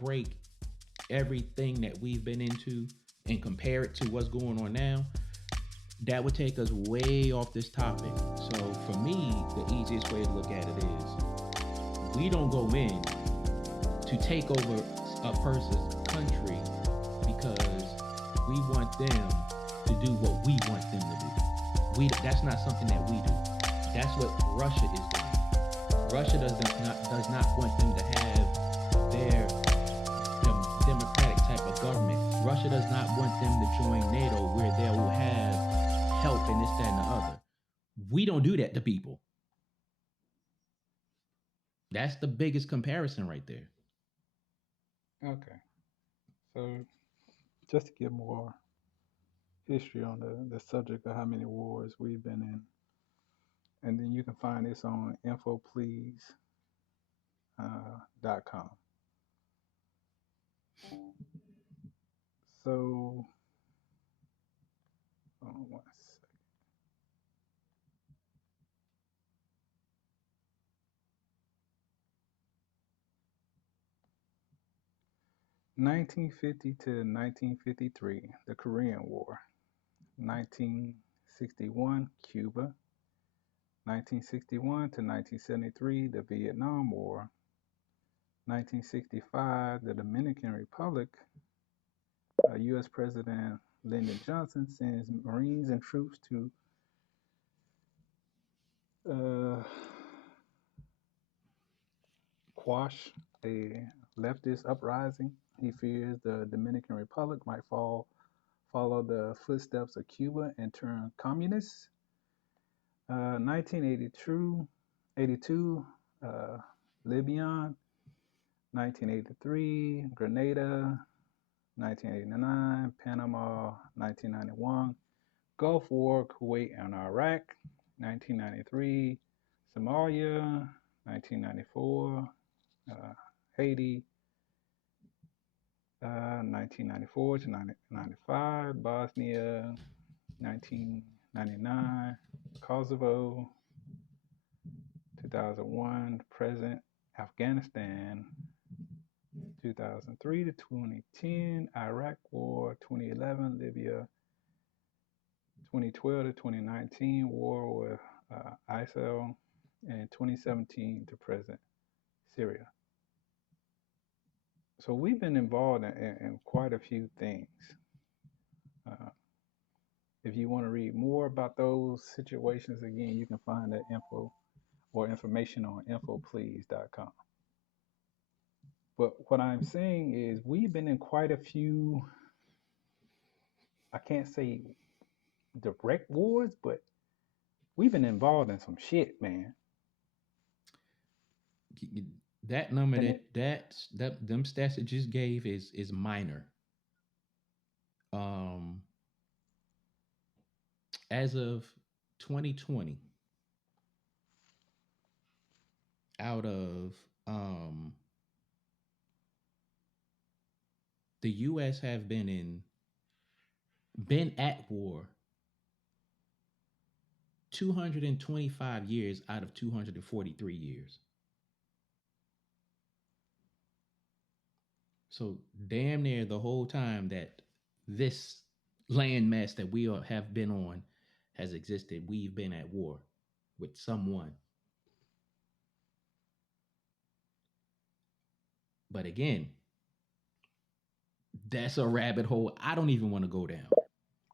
break everything that we've been into and compare it to what's going on now, that would take us way off this topic. So for me, the easiest way to look at it is we don't go in to take over a person's country because we want them to do what we want them to do. That's not something that we do. That's what Russia is doing. Russia does not want them to have their democratic type of government. Russia does not want them to join NATO where they will have help in this, that, and the other. We don't do that to people. That's the biggest comparison right there. Okay. So just to give more history on the subject of how many wars we've been in, and then you can find this on infoplease.com. So, one second. 1950 to 1953, the Korean War. 1961, Cuba. 1961 to 1973, the Vietnam War. 1965, the Dominican Republic. U.S. President Lyndon Johnson sends Marines and troops to uh, quash a leftist uprising. He fears the Dominican Republic might follow the footsteps of Cuba and turn communist. 1982, 82, Libya. 1983, Grenada. 1989, Panama. 1991, Gulf War, Kuwait and Iraq. 1993, Somalia. 1994, Haiti. 1994 to 1995, Bosnia. 1999, Kosovo. 2001, present, Afghanistan. 2003 to 2010, Iraq War. 2011, Libya. 2012 to 2019, war with ISIL. And 2017 to present, Syria. So we've been involved in quite a few things. Uh, if you want to read more about those situations, again, you can find that info or information on infoplease.com. But what I'm saying is, we've been in quite a few, I can't say direct wars, but we've been involved in some shit, man. That number And it, that them stats it just gave is minor. Um, as of 2020, out of the U.S. have been at war 225 years out of 243 years. So damn near the whole time that this landmass that we have been on has existed, we've been at war with someone. But again, that's a rabbit hole I don't even want to go down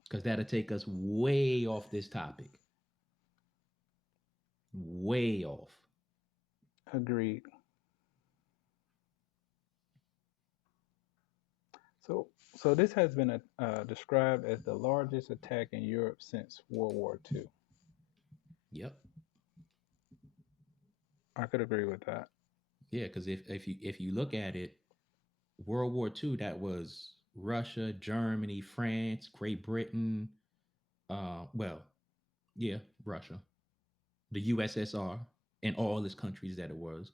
because that'll take us way off this topic. Way off. agreed. So, so this has been described as the largest attack in Europe since World War II. Yep. I could agree with that. Yeah, because if you look at it, World War II, that was Russia, Germany, France, Great Britain, well, yeah, Russia, the USSR, and all its countries that it was.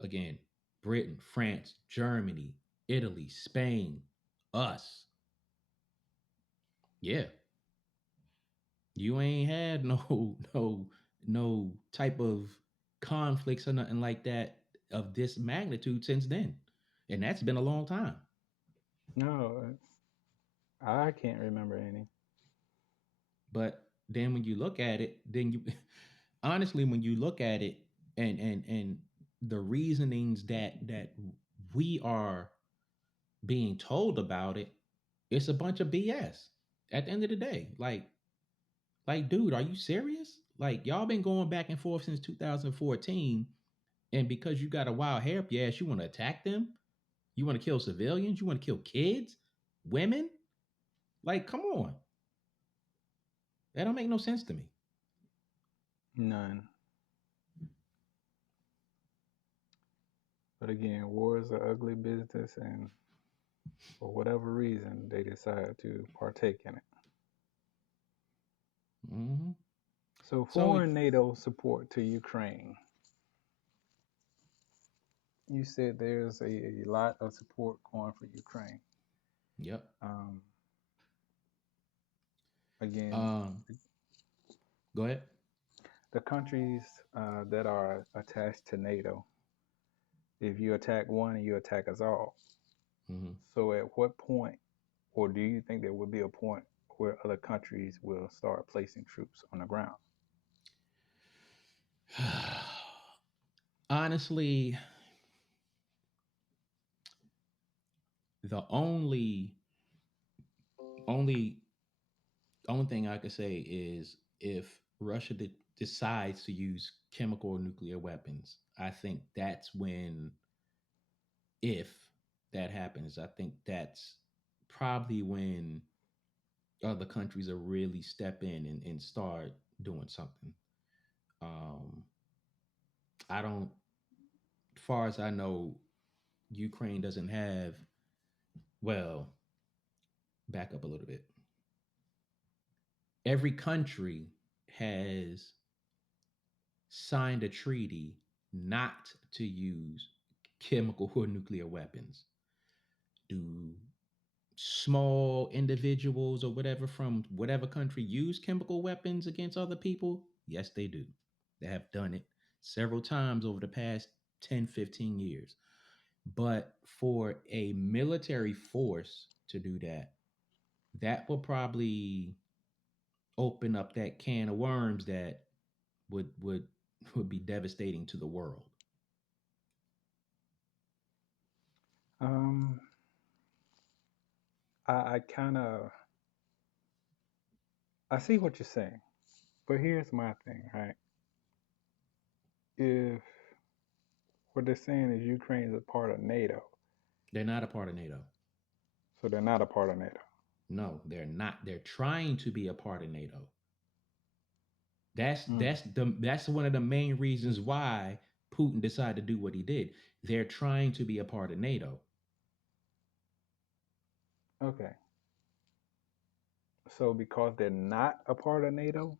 Again, Britain, France, Germany, Italy, Spain, us. Yeah, you ain't had no no type of conflicts or nothing like that of this magnitude since then. and that's been a long time. No, I can't remember any. But then when you look at it, then you honestly, when you look at it, and the reasonings that we are being told about it, it's a bunch of BS. At the end of the day, dude, are you serious? Like, y'all been going back and forth since 2014, and because you got a wild hair up your ass, you want to attack them? You want to kill civilians? You want to kill kids, women? Like, come on, that don't make no sense to me. None. But again, war is an ugly business, and for whatever reason, they decide to partake in it. Hmm. So, So, foreign NATO support to Ukraine. You said there's a lot of support going for Ukraine. yep. Um, again, Um, Go ahead. the countries that are attached to NATO, if you attack one, you attack us all. Hmm. So, at what point, or do you think there will be a point where other countries will start placing troops on the ground? Honestly, the only only thing I could say is if Russia decides to use chemical or nuclear weapons, I think that's when, if that happens, I think that's probably when other countries will really step in and start doing something. Um, I don't, as far as I know, Ukraine doesn't have, well, back up a little bit. Every country has signed a treaty not to use chemical or nuclear weapons. Do small individuals or whatever from whatever country use chemical weapons against other people? Yes, they do. They have done it several times over the past 10, 15 years. But for a military force to do that, that will probably open up that can of worms that would would be devastating to the world. Um, I kind of I see what you're saying, but here's my thing, right? If what they're saying is Ukraine is a part of NATO, They're not a part of NATO. so they're not a part of NATO. No, they're not. They're trying to be a part of NATO. That's Mm, that's the that's one of the main reasons why Putin decided to do what he did. They're trying to be a part of NATO. okay, so because they're not a part of NATO,